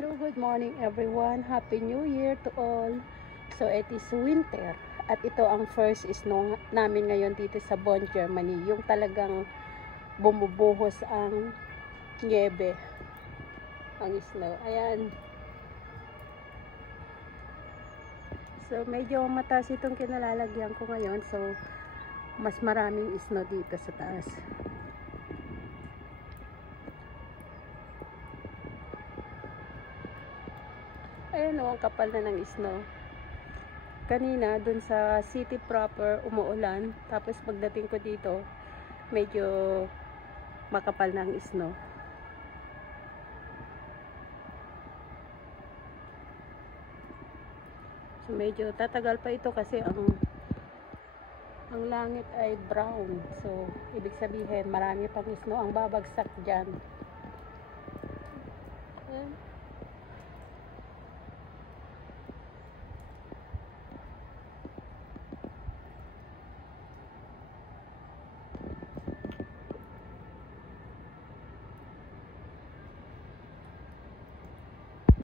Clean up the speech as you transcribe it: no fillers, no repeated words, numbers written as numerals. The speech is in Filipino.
Hello, good morning everyone. Happy New Year to all. So it is winter at ito ang first snow namin ngayon dito sa Bonn, Germany. Yung talagang bumubuhos ang niebe, ang snow. Ayan. So medyo mataas itong kinalalagyan ko ngayon. So mas maraming snow dito sa taas. Ayan o, ang kapal na ng snow. Kanina, dun sa city proper, umuulan. Tapos pagdating ko dito, medyo makapal na ang snow. So, medyo tatagal pa ito kasi ang langit ay brown. So, ibig sabihin, marami pang snow ang babagsak dyan.